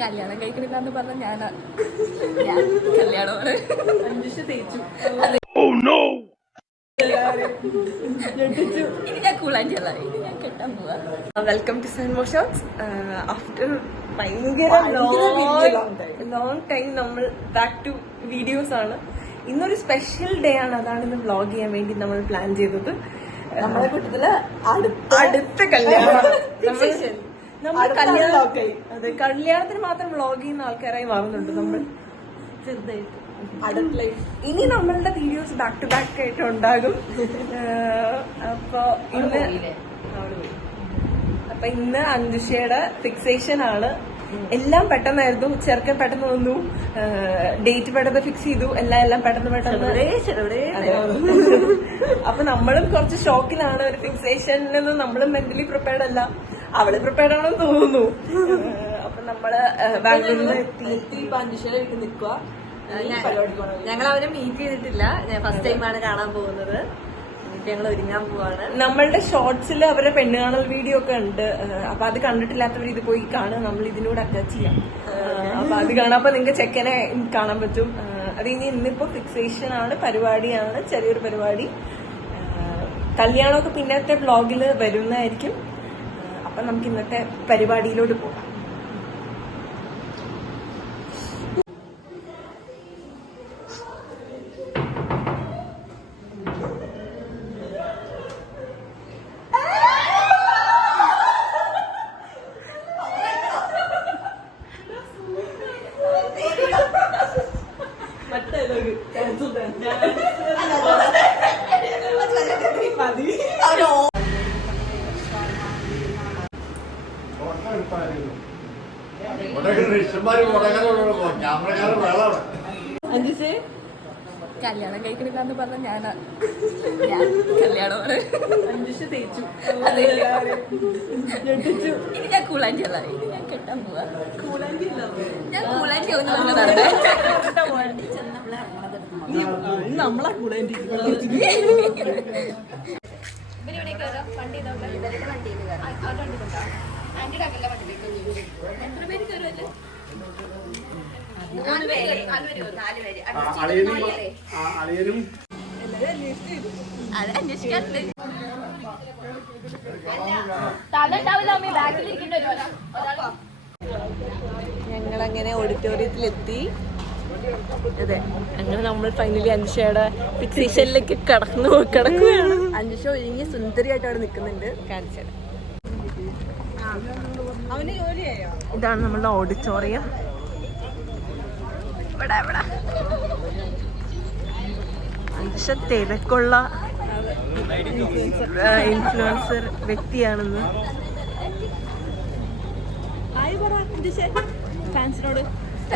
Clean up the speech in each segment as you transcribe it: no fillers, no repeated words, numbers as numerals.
കല്യാണം കഴിക്കണില്ല എന്ന് പറഞ്ഞ ഞാൻ കല്യാണമാണ് തേച്ചു. ഞാൻ കൂളാഞ്ചല്ല, ഞാൻ കെട്ടാൻ പോവാ. വെൽക്കം ടു സൺമോ ഷോട്ട്സ്. ആഫ്റ്റർ ഭയങ്കര ലോങ് ടൈം നമ്മൾ ബാക്ക് ടു വീഡിയോസ് ആണ്. ഇന്നൊരു സ്പെഷ്യൽ ഡേ ആണ്, അതാണ് ഇന്ന് വ്ളോഗ് ചെയ്യാൻ വേണ്ടി നമ്മൾ പ്ലാൻ ചെയ്തത്. നമ്മുടെ കൂട്ടത്തില് അടുത്ത കല്യാണം നമ്മൾ അതെ കല്യാണത്തിന് മാത്രം വ്ളോഗ് ചെയ്യുന്ന ആൾക്കാരായി മാറുന്നുണ്ട് നമ്മൾ ചെറുതായിട്ട്. ഇനി നമ്മളുടെ വീഡിയോസ് ബാക്ക് ടു ബാക്ക് ആയിട്ട് ഉണ്ടാകും. അപ്പൊ ഇന്ന് അഞ്ജുഷയുടെ ഫിക്സേഷൻ ആണ്. എല്ലാം പെട്ടെന്നായിരുന്നു. ചെറുക്കൻ പെട്ടെന്ന് വന്നു, ഡേറ്റ് പെട്ടെന്ന് ഫിക്സ് ചെയ്തു, എല്ലാം പെട്ടെന്ന് അപ്പൊ നമ്മളും കുറച്ച് ഷോക്കിലാണ്. ഒരു ഫിക്സേഷനിൽ നിന്ന് നമ്മളും മെന്റലി പ്രിപ്പയർഡ് അല്ല, അവള് പ്രിപ്പയർഡ് ആണെന്ന് തോന്നുന്നു. അപ്പൊ നമ്മള് ബാംഗ്ലൂരിൽ എത്തി അഞ്ജുഷയുടെ വീട്ടിൽ നിൽക്കുക. ഞങ്ങൾ അവനെ മീറ്റ് ചെയ്തിട്ടില്ല, ഞാൻ ഫസ്റ്റ് ടൈമാണ് കാണാൻ പോകുന്നത്. ഞങ്ങൾ ഒരുങ്ങാൻ പോവാണ്. നമ്മളുടെ ഷോർട്സിൽ അവരുടെ പെണ്ണുകാണൽ വീഡിയോ ഒക്കെ ഉണ്ട്. അപ്പൊ അത് കണ്ടിട്ടില്ലാത്തവർ ഇത് പോയി കാണുക. നമ്മൾ ഇതിനോട് അറ്റാച്ച് ചെയ്യാം. അപ്പൊ അത് കാണാം. അപ്പൊ നിങ്ങൾക്ക് ചെക്കനെ കാണാൻ പറ്റും. അത് ഇന്നിപ്പോ ഫിക്സേഷൻ ആണ്, പരിപാടിയാണ്, ചെറിയൊരു പരിപാടി. കല്യാണമൊക്കെ പിന്നത്തെ വ്ളോഗിൽ വരുന്നതായിരിക്കും. അപ്പൊ നമുക്ക് ഇന്നത്തെ പരിപാടിയിലോട്ട് പോകാം. കല്യാണം കഴിക്കണില്ല എന്ന് പറഞ്ഞ ഞാൻ കല്യാണമാണ്. അഞ്ജുഷ തേച്ചു. ഞാൻ കൂളാഞ്ചല്ല, ഞാൻ കെട്ടാൻ പോവാ. ഞാൻ കൂളാഞ്ചി നമ്മളാ കൂളാഞ്ചി. ഞങ്ങളങ്ങനെ ഓഡിറ്റോറിയത്തിലെത്തി. അതെ, അങ്ങനെ നമ്മൾ ഫൈനലി അഞ്ജുഷയുടെ ഫിക്സേഷനിലേക്ക് കിടക്കുകയാണ്. അഞ്ജുഷ ഒരുങ്ങി സുന്ദരിയായിട്ട് അവിടെ നിൽക്കുന്നുണ്ട്. കാണിച്ചത് ഇതാണ് നമ്മളുടെ ഓഡിറ്റോറിയം. അഞ്ജുഷ തിരക്കുള്ള ഇൻഫ്ലുവൻസർ വ്യക്തിയാണെന്ന്.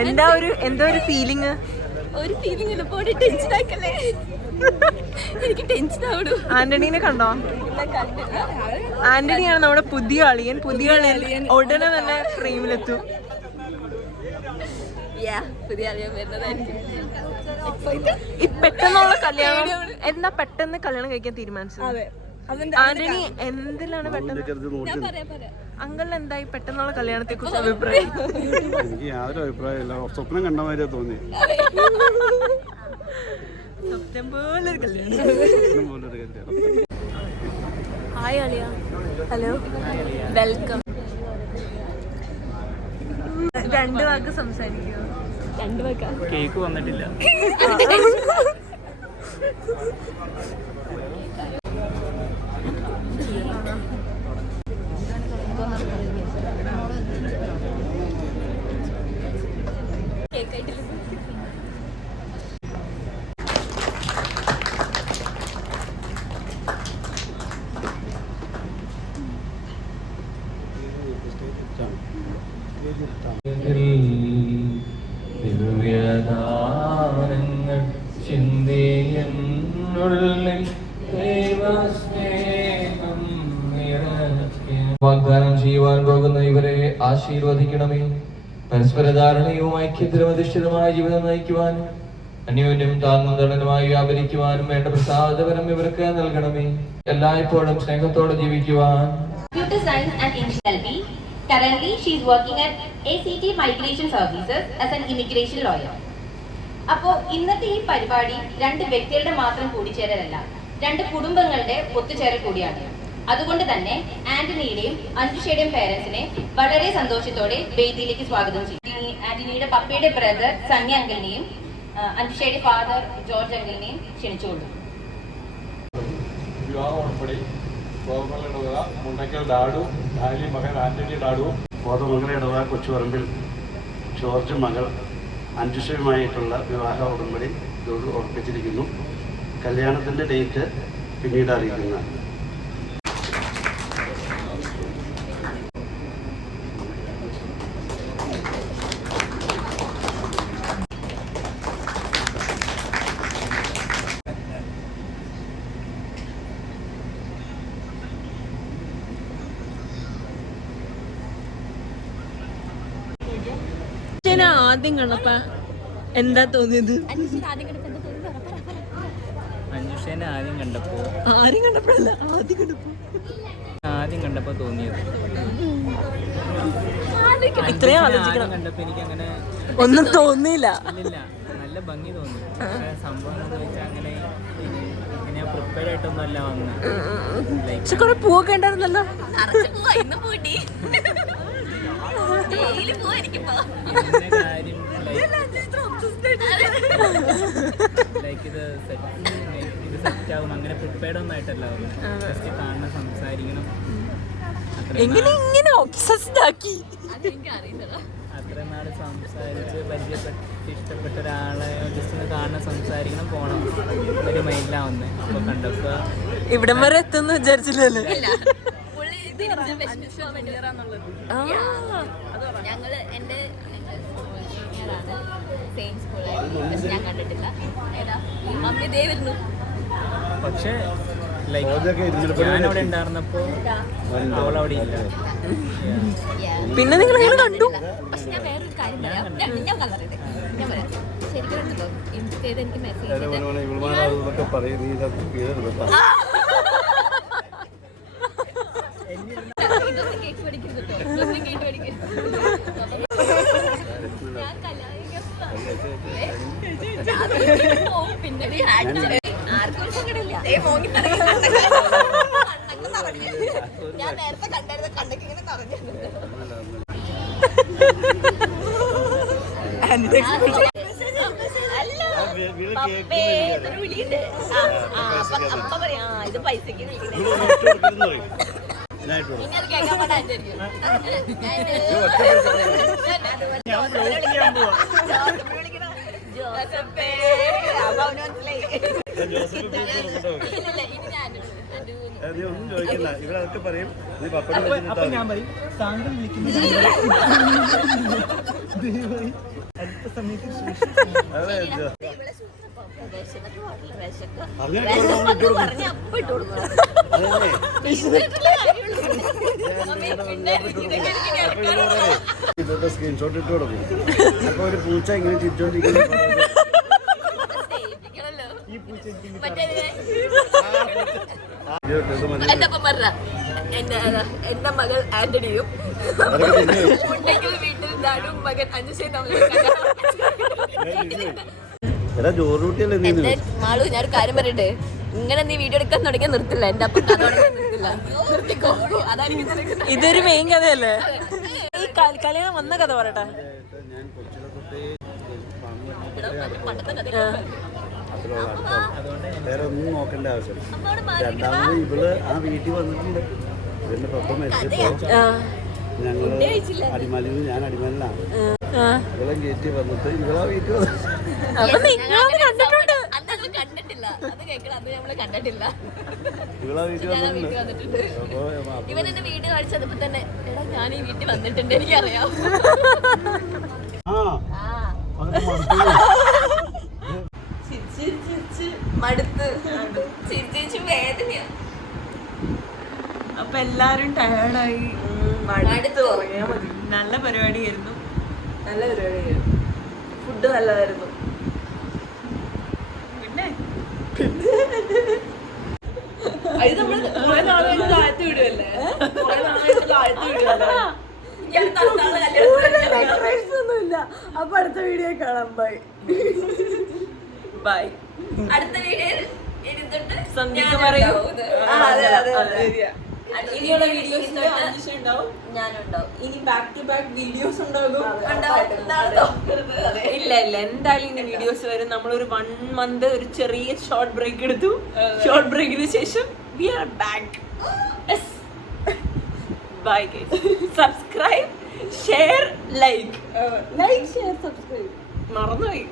എന്താ ഒരു ഫീലിംഗ്? ഒരു ഫീലിംഗ് ഇല്ല, ബോഡി ടെൻഷൻ ആക്കല്ലേ. എനിക്ക് ടെൻഷൻ ആവുന്നു. ആന്റണീനെ കണ്ടോ? ആന്റണിയാണ് നമ്മുടെ പുതിയ അളിയൻ. ഉടനെ തന്നെ ഫ്രെയിമിലെത്തും. പെട്ടെന്നുള്ള കല്യാണം എന്നാ പെട്ടെന്ന് കല്യാണം കഴിക്കാൻ തീരുമാനിച്ചത്? ആന്റണി എന്തിലാണ് പെട്ടെന്ന്? അങ്കിളിന് എന്തായി പെട്ടെന്നുള്ള കല്യാണത്തെ കുറിച്ച് അഭിപ്രായം? എനിക്ക് യാതൊരു അഭിപ്രായമില്ല, സ്വപ്നം കണ്ട മാതിരിയാ തോന്നി. സ്വപ്നം പോലൊരു കല്യാണം. ഹായ് അളിയ. Hello, welcome. രണ്ട് വാക്ക് സംസാരിക്കുമോ? രണ്ടു വാക്കാ. കേക്ക് വന്നിട്ടില്ല. ദിവ്യദാനങ്ങൾ ചിന്തിയെന്നുള്ളിൽ ദൈവസ്നേഹം നിറയ്ക്കും. വാഗ്ദാനം ചെയ്യുവാൻ പോകുന്ന ഇവരെ ആശീർവദിക്കണമേ. പരസ്പര ധാരണയും ഐക്യത്തിലും അധിഷ്ഠിതമായ ജീവിതം നയിക്കുവാനും അന്യോന്യം താങ്ങും തണലുമായി വ്യാപരിക്കുവാനും വേണ്ട പ്രസാദപരം ഇവർക്ക് നൽകണമേ. എല്ലായ്പ്പോഴും സ്നേഹത്തോടെ ജീവിക്കുവാൻ Currently, she is working at ACT Migration Services as an immigration lawyer. അപ്പോൾ ഇന്നത്തെ ഈ പരിപാടി 2 വ്യക്തികളുടെ മാത്രം കൂടിച്ചേരലല്ല, 2 കുടുംബങ്ങളുടെ ഒത്തുചേരൽ കൂടിയാണ്. അതുകൊണ്ട് തന്നെ ആന്റണിയുടെയും അഞ്ജുഷയുടെയും പേരൻസിനെ വളരെ സന്തോഷത്തോടെ വേദിയിലേക്ക് സ്വാഗതം ചെയ്യും. ആന്റണിയുടെ പപ്പയുടെ ബ്രദർ സണ്ണി അങ്കിളിനെയും അഞ്ജുഷയുടെ ഫാദർ ജോർജ് അങ്കിളിനെയും ക്ഷണിച്ചുകൊള്ളു. വിവാഹം ഉൾപ്പെടെ കോതമംഗലം മുണ്ടക്കൽ ഡാഡു, ഡാലി മകൻ ആന്റണി ഡാഡു, കോതമംഗലം ഇടവക കൊച്ചുപറമ്പിൽ ജോർജ് മകൾ അഞ്ജുഷയുമായിട്ടുള്ള വിവാഹ ഉടമ്പടി ഇതോട് ഉറപ്പിച്ചിരിക്കുന്നു. കല്യാണത്തിൻ്റെ ഡേറ്റ് പിന്നീട് അറിയിക്കുന്നതാണ്. ആദ്യം കണ്ടപ്പ എന്താ തോന്നിയത്? അഞ്ജുഷേനെ ആദ്യം കണ്ടപ്പോ തോന്നിയത് ഇത്രയും കണ്ടപ്പോ എനിക്ക് അങ്ങനെ ഒന്നും തോന്നിയില്ല. ഇല്ല, നല്ല ഭംഗി തോന്നി. പക്ഷെ സംഭവം എന്ന് വെച്ചാൽ അങ്ങനെ ഞാൻ പ്രിപ്പയർ ആയിട്ടൊന്നും അല്ല വന്നത്. പക്ഷെ കുറെ പൂവൊക്കെ ഉണ്ടായിരുന്നല്ലോ. ഇന്ന കാര്യം ലൈക്ക് ഇത് സെറ്റ് ആകും, അങ്ങനെ പ്രിപ്പയർഡ് ഒന്നും ആയിട്ടല്ല വന്നത്. ജസ്റ്റ് കാണണം, സംസാരിക്കണം, എങ്ങനെ ഇങ്ങനെ ഒബ്സസ്ഡ് ആക്കി? അത്ര നാള് സംസാരിച്ച് പരിചയപ്പെട്ട് ഇഷ്ടപ്പെട്ട ഒരാളെ ജസ്റ്റ് ഒന്ന് കാണണം, സംസാരിക്കണം, പോകണം ഒരു മൈൻഡിലാവുന്നേ. അപ്പൊ കണ്ടപ്പോ ഇവിടം വരെ എത്തുന്നു വിചാരിച്ചില്ലല്ലേ? ഞങ്ങള് എന്റെ സീനിയറാണ്, സെയിം സ്കൂളായിരുന്നു. പക്ഷെ ഞാൻ കണ്ടിട്ടില്ല. ഏതാ മമ്മി ദേ വരുന്നു. പക്ഷേ ലൈക്ക് ഞാനവിടെ ഉണ്ടായിരുന്നപ്പോ അവളവിടെ ഇല്ല. പിന്നെ നിങ്ങൾ എങ്ങനെ കണ്ടു? പക്ഷെ ഞാൻ വേറൊരു കാര്യം പറയാം. ഞാൻ കണ്ടത് ഞാൻ പറയാം. ശരിക്കും കണ്ടല്ലോ, എനിക്ക് ചെയ്ത് എനിക്ക് മെസ്സേജ് കേട്ട് പഠിക്കുന്നു കേട്ട് പഠിക്കുന്നു. പിന്നെ ആർക്കും സങ്കടമില്ല. ഞാൻ നേരത്തെ കണ്ടായിരുന്ന കണ്ടൊക്കെ ഇങ്ങനെ നിറഞ്ഞു. വിളിയുണ്ട്. അപ്പ പറയാ ഇത് പൈസക്ക് വിളിക്കുന്നത്. ഇനി അത് കേൾക്കാൻ പാടായിരിക്കും. ജോസഫേ ഒന്നും ചോദിക്കില്ല, ഇവരൊക്കെ പറയും നീ പപ്പടി അപ്പൊ ഞാൻ പറയും താങ്കൾ വിളിക്കുന്നത് അടുത്ത സമയത്ത് ഇതൊക്കെ സ്ക്രീൻഷോട്ട് ഇട്ട് കൊടുക്കും. അപ്പൊ ഒരു പൂച്ച ഇങ്ങനെ ചിരിച്ചോണ്ടിരിക്കുന്നു. എന്റെ മകൾ ആന്റണിയും വീട്ടിൽ നാടും മകൻ അഞ്ജുഷയും തമ്മിൽ മാളു, ഞാനൊരു കാര്യം പറയട്ടെ, ഇങ്ങനെ നീ വീഡിയോ എടുക്കാൻ തുടങ്ങിയാൽ നിർത്തില്ല. എന്റെ അപ്പം നിർത്തില്ല, നിർത്തിക്കോ. അതായിരിക്കും ഇതൊരു മെയിൻ കഥയല്ലേ? ഈ കല്യാണം വന്ന കഥ പറയട്ടെ. ഞാൻ കൊച്ചിലെ തൊട്ടേ പണ്ടത്തെ കഥ. വേറെ ഒന്നും നോക്കേണ്ട ആവശ്യം. രണ്ടാമത് ഇവള് ആ വീട്ടിൽ വന്നിട്ടുണ്ട്. ഇവന്റെ പപ്പ മരിച്ചപ്പോ ഞങ്ങള് അടിമാലിയിൽ, ഞാൻ അടിമാലിലാണ്, ഇവളെ കയറ്റി വന്നിട്ട് ഇവളാ വീട്ടിൽ കണ്ടിട്ടില്ല. അത് കേൾക്കണം, അത് നമ്മള് കണ്ടിട്ടില്ല. ഇവളാ വീട്ടിൽ വന്നിട്ടുണ്ട്. ഇവൻ എന്റെ വീട് കാണിച്ചപ്പോ തന്നെ എടാ ഞാൻ ഈ വീട്ടിൽ വന്നിട്ടുണ്ട്, എനിക്കറിയാം. മടുത്ത് ചിരിച്ചു വേദനയാ. അപ്പൊ എല്ലാരും ടയേർഡായി മടുത്ത് ഉറങ്ങിയാ മതി. നല്ല പരിപാടിയായിരുന്നു, നല്ല പരിപാടിയായിരുന്നു. ഫുഡ് നല്ലതായിരുന്നു. പിന്നെ അത് നമ്മൾ കുറെ നാളായിട്ട് താഴ്ത്തി വിടുവല്ലേ, കുറെ നാളായിട്ട് താഴ്ത്തി വിടുവല്ലേ. ഒന്നുമില്ല. അപ്പൊ അടുത്ത വീഡിയോ കാണാം. Bye bye. അടുത്ത വീഡിയോ സന്ധ്യക്ക് പറയൂ. ഇനിയുള്ള വീഡിയോസ് ഉണ്ടാവും. ഞാനുണ്ടാവും. ഇനി ബാക്ക് ടു ബാക്ക് വീഡിയോസ് ഉണ്ടാകും. ഇല്ല എന്തായാലും ഇനി വീഡിയോസ് വരും. നമ്മളൊരു 1 month ഒരു ചെറിയ ഷോർട്ട് ബ്രേക്ക് എടുത്തു. ഷോർട്ട് ബ്രേക്കിന് ശേഷം we are back. Bye guys. Subscribe, share, like, share, subscribe. മറന്നുപോയി.